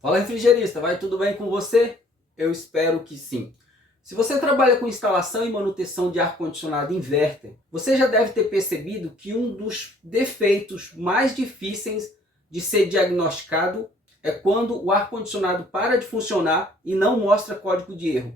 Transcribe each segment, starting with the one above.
Fala, refrigerista, vai tudo bem com você? Eu espero que sim. Se você trabalha com instalação e manutenção de ar-condicionado inverter, você já deve ter percebido que um dos defeitos mais difíceis de ser diagnosticado é quando o ar-condicionado para de funcionar e não mostra código de erro,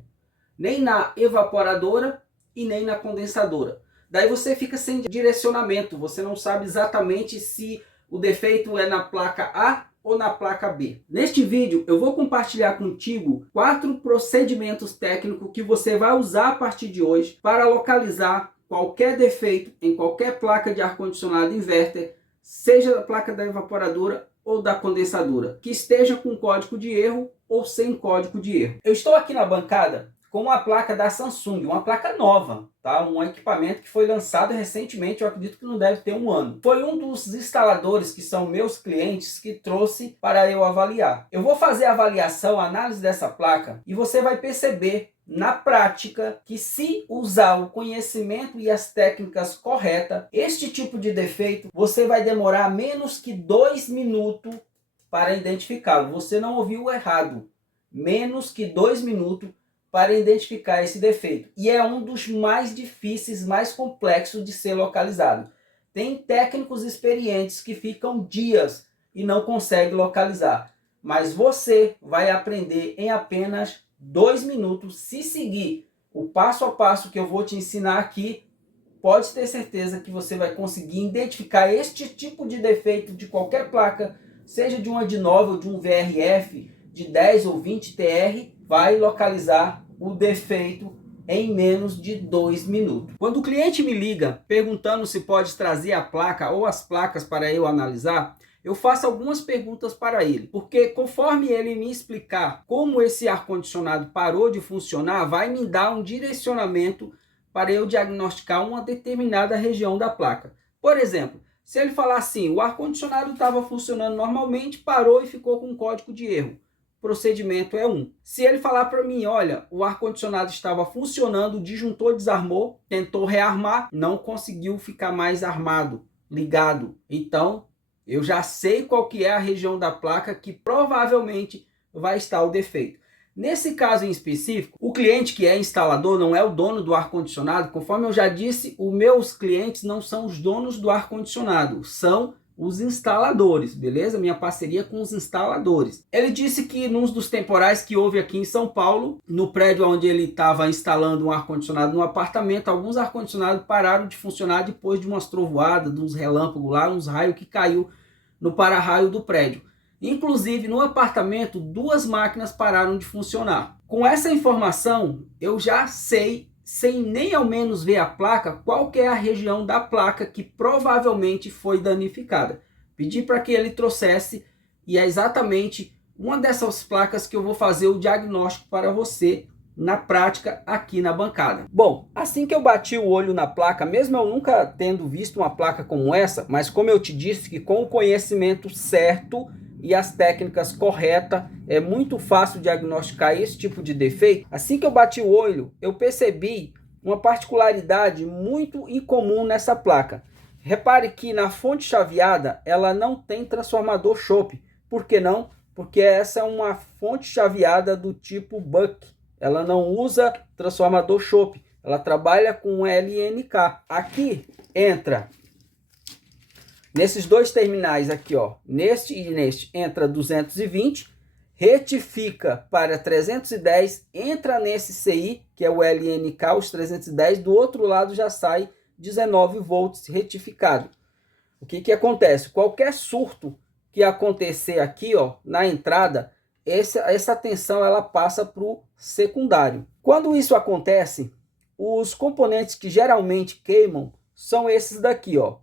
nem na evaporadora e nem na condensadora. Daí você fica sem direcionamento, você não sabe exatamente se o defeito é na placa A ou na placa B. Neste vídeo eu vou compartilhar contigo 4 procedimentos técnicos que você vai usar a partir de hoje para localizar qualquer defeito em qualquer placa de ar-condicionado inverter, seja a placa da evaporadora ou da condensadora, que esteja com código de erro ou sem código de erro. Eu estou aqui na bancada com uma placa da Samsung, uma placa nova, tá? Um equipamento que foi lançado recentemente, eu acredito que não deve ter um ano. Foi um dos instaladores que são meus clientes que trouxe para eu avaliar. Eu vou fazer a avaliação, a análise dessa placa e você vai perceber na prática que se usar o conhecimento e as técnicas corretas, este tipo de defeito, você vai demorar menos que 2 minutos para identificá-lo. Você não ouviu errado. Menos que 2 minutos para identificar esse defeito. E é um dos mais difíceis, mais complexos de ser localizado. Tem técnicos experientes que ficam dias e não conseguem localizar. Mas você vai aprender em apenas 2 minutos. Se seguir o passo a passo que eu vou te ensinar aqui, pode ter certeza que você vai conseguir identificar este tipo de defeito de qualquer placa, seja de uma de 9 ou de um VRF, de 10 ou 20 TR, vai localizar o defeito em menos de 2 minutos. Quando o cliente me liga perguntando se pode trazer a placa ou as placas para eu analisar, eu faço algumas perguntas para ele, porque conforme ele me explicar como esse ar-condicionado parou de funcionar, vai me dar um direcionamento para eu diagnosticar uma determinada região da placa. Por exemplo, se ele falar assim, o ar-condicionado estava funcionando normalmente, parou e ficou com um código de erro. Procedimento é 1. Se ele falar para mim, olha, o ar-condicionado estava funcionando, o disjuntor desarmou, tentou rearmar, não conseguiu ficar mais armado, ligado. Então, eu já sei qual que é a região da placa que provavelmente vai estar o defeito. Nesse caso em específico, o cliente que é instalador não é o dono do ar-condicionado. Conforme eu já disse, os meus clientes não são os donos do ar-condicionado, são os instaladores, beleza? Minha parceria com os instaladores. Ele disse que num dos temporais que houve aqui em São Paulo, no prédio onde ele estava instalando um ar-condicionado no apartamento, alguns ar-condicionados pararam de funcionar depois de umas trovoadas, de uns relâmpagos lá, uns raios que caiu no para-raio do prédio. Inclusive, no apartamento, 2 máquinas pararam de funcionar. Com essa informação, eu já sei, sem nem ao menos ver a placa, qual que é a região da placa que provavelmente foi danificada. Pedi para que ele trouxesse e é exatamente uma dessas placas que eu vou fazer o diagnóstico para você na prática aqui na bancada. Bom, assim que eu bati o olho na placa, mesmo eu nunca tendo visto uma placa como essa, mas como eu te disse que com o conhecimento certo e as técnicas corretas, é muito fácil diagnosticar esse tipo de defeito. Assim que eu bati o olho, eu percebi uma particularidade muito incomum nessa placa. Repare que na fonte chaveada, ela não tem transformador chope. Por que não? Porque essa é uma fonte chaveada do tipo Buck. Ela não usa transformador chope. Ela trabalha com LNK. Aqui entra nesses 2 terminais aqui, ó, neste e neste, entra 220, retifica para 310, entra nesse CI, que é o LNK, os 310, do outro lado já sai 19 volts retificado. O que acontece? Qualquer surto que acontecer aqui, ó, na entrada, essa tensão ela passa para o secundário. Quando isso acontece, os componentes que geralmente queimam são esses daqui, ó,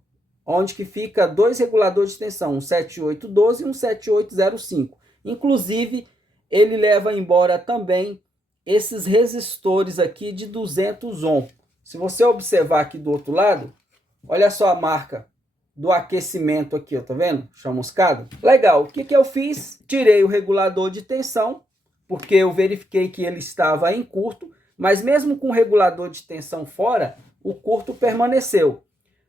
onde que fica 2 reguladores de tensão, um 7812 e um 7805. Inclusive, ele leva embora também esses resistores aqui de 200 ohm. Se você observar aqui do outro lado, olha só a marca do aquecimento aqui, ó, tá vendo? Chamuscado. Legal, o que eu fiz? Tirei o regulador de tensão, porque eu verifiquei que ele estava em curto, mas mesmo com o regulador de tensão fora, o curto permaneceu.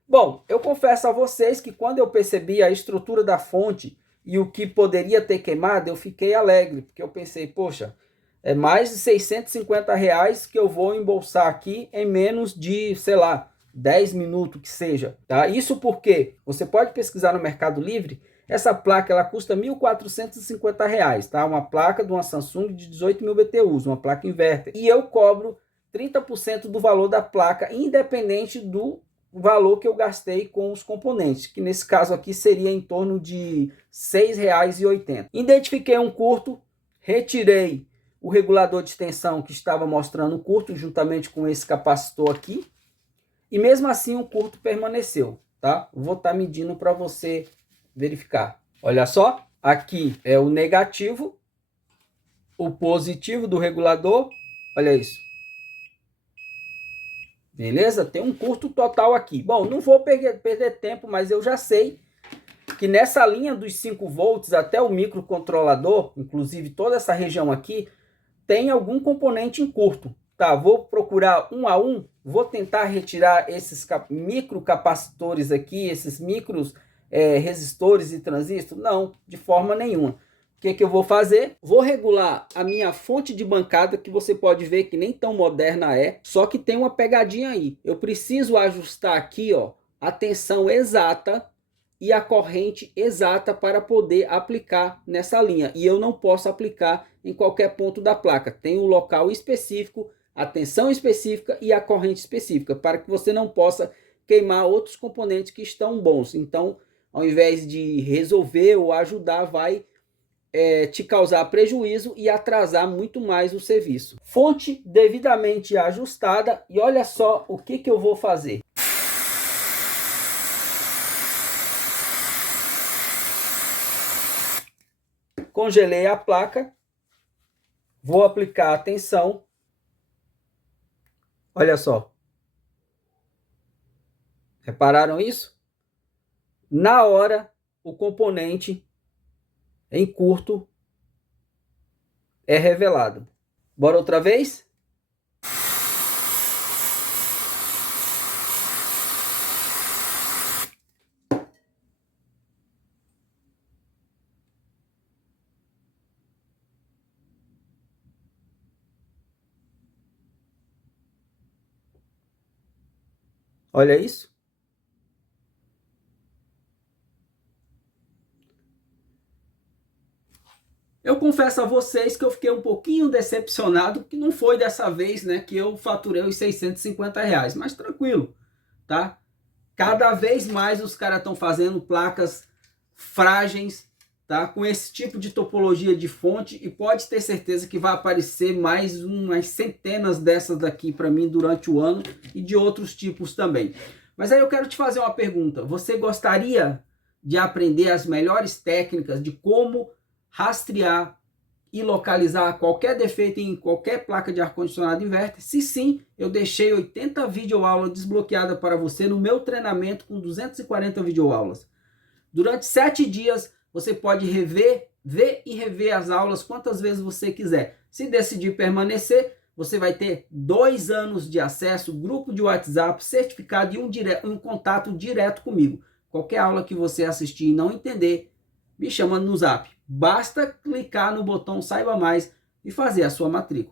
Bom, eu confesso a vocês que quando eu percebi a estrutura da fonte e o que poderia ter queimado, eu fiquei alegre, porque eu pensei, poxa, é mais de R$ 650 que eu vou embolsar aqui em menos de, sei lá, 10 minutos que seja, tá? Isso porque você pode pesquisar no Mercado Livre, essa placa ela custa R$ 1.450, tá? Uma placa de uma Samsung de 18.000 BTUs, uma placa inverter. E eu cobro 30% do valor da placa, independente do valor que eu gastei com os componentes, que nesse caso aqui seria em torno de R$ 6,80. Identifiquei um curto, retirei o regulador de tensão que estava mostrando o curto, juntamente com esse capacitor aqui, e mesmo assim o curto permaneceu, tá? Vou estar medindo para você verificar. Olha só, aqui é o negativo, o positivo do regulador, olha isso. Beleza? Tem um curto total aqui. Bom, não vou perder tempo, mas eu já sei que nessa linha dos 5 volts até o microcontrolador, inclusive toda essa região aqui, tem algum componente em curto. Tá, vou procurar um a um, vou tentar retirar esses microcapacitores aqui, esses micros resistores e transistores? Não, de forma nenhuma. O que eu vou fazer? Vou regular a minha fonte de bancada, que você pode ver que nem tão moderna é, só que tem uma pegadinha aí. Eu preciso ajustar aqui, ó, a tensão exata e a corrente exata para poder aplicar nessa linha. E eu não posso aplicar em qualquer ponto da placa. Tem um local específico, a tensão específica e a corrente específica, para que você não possa queimar outros componentes que estão bons. Então, ao invés de resolver ou ajudar, vai te causar prejuízo e atrasar muito mais o serviço. Fonte devidamente ajustada, e olha só o que eu vou fazer. Congelei a placa, vou aplicar a tensão. Olha só. Repararam isso? Na hora, o componente em curto é revelado. Bora outra vez? Olha isso. Eu confesso a vocês que eu fiquei um pouquinho decepcionado, que não foi dessa vez, né, que eu faturei os R$ 650, mas tranquilo, tá? Cada vez mais os caras estão fazendo placas frágeis, tá? Com esse tipo de topologia de fonte, e pode ter certeza que vai aparecer mais umas centenas dessas daqui para mim durante o ano, e de outros tipos também. Mas aí eu quero te fazer uma pergunta. Você gostaria de aprender as melhores técnicas de como rastrear e localizar qualquer defeito em qualquer placa de ar-condicionado inverter? Se sim, eu deixei 80 videoaulas desbloqueadas para você no meu treinamento com 240 videoaulas. Durante 7 dias, você pode ver e rever as aulas quantas vezes você quiser. Se decidir permanecer, você vai ter 2 anos de acesso, grupo de WhatsApp, certificado e um contato direto comigo. Qualquer aula que você assistir e não entender, me chama no Zap. Basta clicar no botão Saiba Mais e fazer a sua matrícula.